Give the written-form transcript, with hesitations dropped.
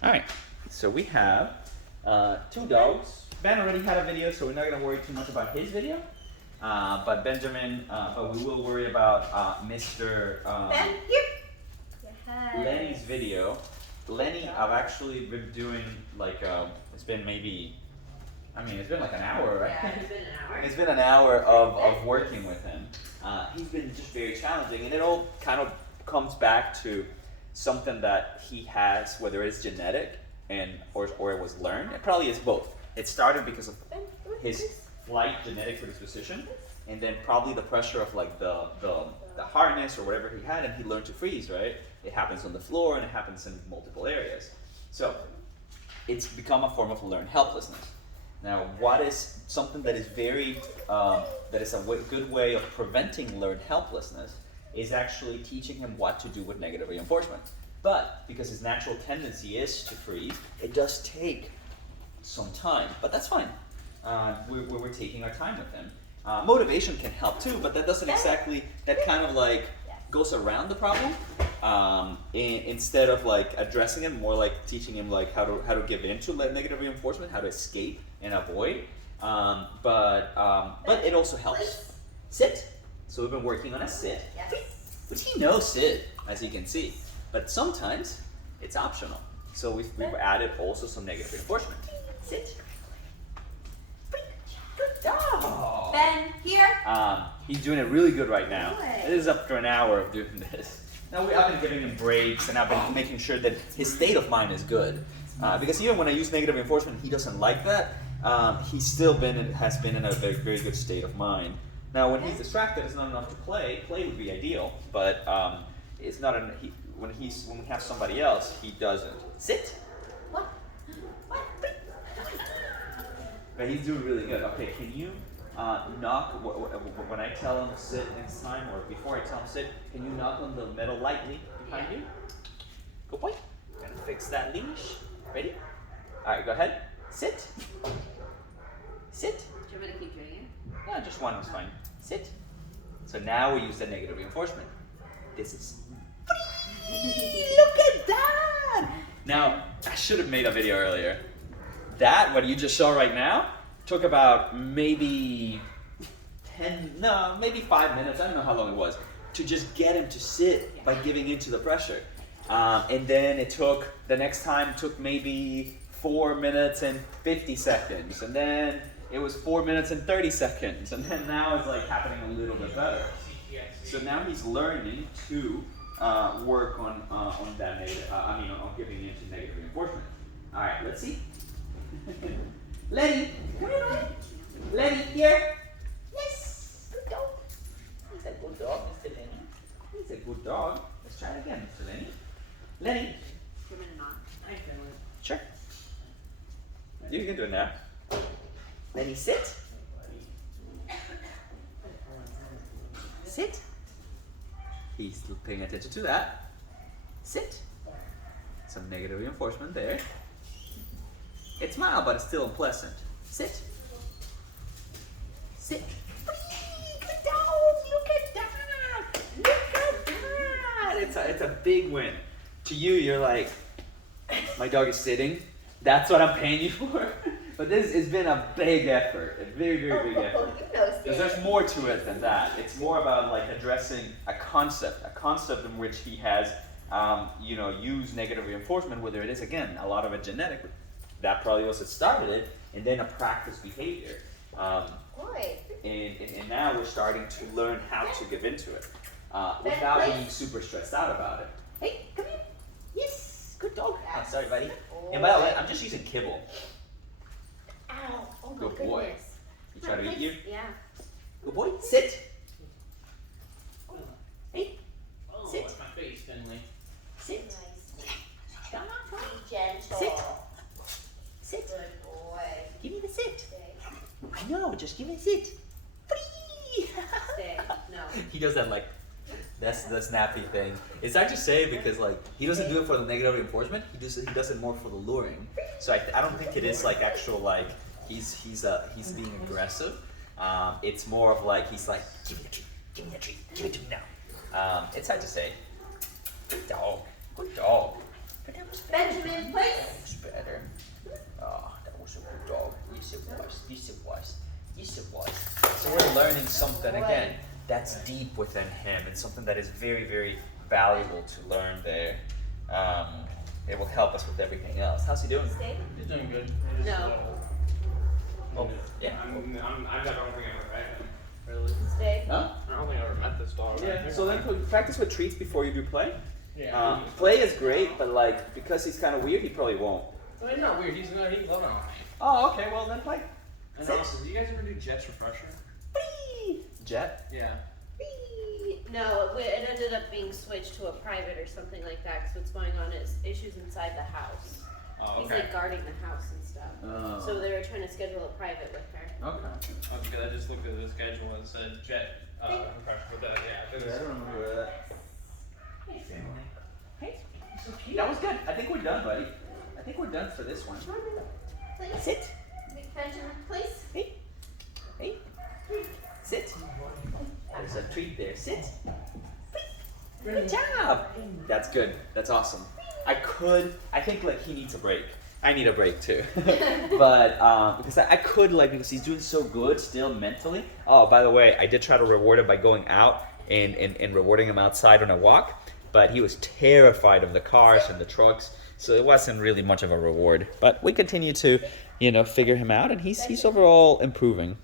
All right, so we have two dogs. Ben already had a video, so we're not gonna worry too much about his video. But we will worry about Mr. Ben, here. Lenny's video. Lenny, I've actually been doing like, it's been maybe, it's been like an hour, right? Yeah, it's been an hour. It's been an hour of working with him. He's been just very challenging, and it all kind of comes back to something that he has, whether it's genetic or it was learned. It probably is both. It started because of his flight genetic predisposition, and then probably the pressure of like the harness or whatever he had, and he learned to freeze, right? It happens on the floor and it happens in multiple areas. So it's become a form of learned helplessness. Now, what is something that is very, that is a good way of preventing learned helplessness is actually teaching him what to do with negative reinforcement. But because his natural tendency is to freeze, it does take some time, but that's fine. We're taking our time with him. Motivation can help too, but that doesn't exactly, that kind of like goes around the problem. Instead of like addressing it, more like teaching him like how to give in to negative reinforcement, how to escape and avoid. But it also helps. Sit. So we've been working on a sit, which he knows sit, as you can see. But sometimes it's optional. So we've added also some negative reinforcement. Sit. Good dog. Ben, here. He's doing it really good right now. Good. It is up to an hour of doing this. Now I've been giving him breaks, and I've been making sure that his state of mind is good. Because even when I use negative reinforcement, he doesn't like that. He's still has been in a very, very good state of mind. Now, when he's distracted, it's not enough to play. Play would be ideal, but it's not. When we have somebody else, he doesn't. Sit. What? But he's doing really good. Okay, can you knock when I tell him sit next time, or before I tell him sit? Can you knock on the metal lightly behind you? Good boy. Gonna fix that leash. Ready? All right, go ahead. Sit. Sit. Do you want me to keep doing it? No, just one is fine. Sit. So now we use the negative reinforcement. This is free. Look at that. Now, I should have made a video earlier. That, what you just saw right now, took about maybe 5 minutes, I don't know how long it was, to just get him to sit by giving into the pressure. And then the next time took maybe 4 minutes and 50 seconds. And then it was 4 minutes and 30 seconds. And then now it's like happening a little bit better. So now he's learning to work on that negative, on giving into negative reinforcement. All right, let's see. Lenny, come here, buddy. Lenny, here. Yes, good dog. He's a good dog, Mr. Lenny. He's a good dog. Let's try it again, Mr. Lenny. Lenny. Give me a knock. I can do it. Sure. You can do it now. Lenny, sit. Sit. He's paying attention to that. Sit. Some negative reinforcement there. It's mild, but it's still unpleasant. Sit. Sit. Good dog. Look at that. Look at that. It's a big win. To you, you're like, my dog is sitting. That's what I'm paying you for. But this has been a big effort. A very, very big effort. Because there's more to it than that. It's more about like addressing a concept in which he has, used negative reinforcement, whether it is, again, a lot of it genetic. That probably was what started it, and then a practice behavior. And now we're starting to learn how to give into it without being super stressed out about it. Hey, come here. Yes, good dog. Oh, sorry, buddy. And by the way, I'm just using kibble. Ow. Oh my Good boy. goodness. You try to eat you? Yeah. Good boy. Sit. Hey, Oh, sit. that's my face, Finley. Sit. Nice. Come on, come on. Be gentle. Sit. Sit. Good boy. Give me the sit. Stay. I know, just give me a sit. Free. Stay. No. He does that like, that's the snappy thing. It's hard to say because like, he doesn't do it for the negative reinforcement, he does it more for the luring. So I don't think it is like actual like, he's being aggressive. It's more of like, he's like, give me a treat, give me a treat, give it to me now. It's hard to say. Good dog, good dog. That was better. Benjamin, please. That was better. Oh, that was a good dog. Yes, it was. Yes, it was. Yes, it was. So we're learning something again that's deep within him and something that is very, very valuable to learn there. It will help us with everything else. How's he doing? Stay. He's doing good. No. Oh, yeah. I don't think I ever met him. Really? Stay. Huh? I don't think I ever met this dog. Yeah. So then practice with treats before you do play. Yeah. Play is great, but like because he's kind of weird, he probably won't. Well, he's not weird. He's loving on me. Oh, okay. Well then play. And also, do you guys ever do Jets Refresher? Jet. Yeah. No, it ended up being switched to a private or something like that because what's going on is issues inside the house. Oh, He's okay. like guarding the house and stuff. Oh. So they were trying to schedule a private with her. Okay. Oh, because I just looked at the schedule and it said Jet Refresher. But that, yeah. It Yeah, I was, don't remember that. Hey, family. Hey, so cute. That was good. I think we're done, buddy. I think we're done for this one. Please. Sit. Big Benjamin, please. Hey. Hey. Sit. There's a treat there. Sit. Good job. That's good. That's awesome. I think like he needs a break. I need a break too. But because I could like because he's doing so good still mentally. Oh, by the way, I did try to reward him by going out and rewarding him outside on a walk, but he was terrified of the cars and the trucks, so it wasn't really much of a reward. But we continue to, figure him out, and he's overall improving.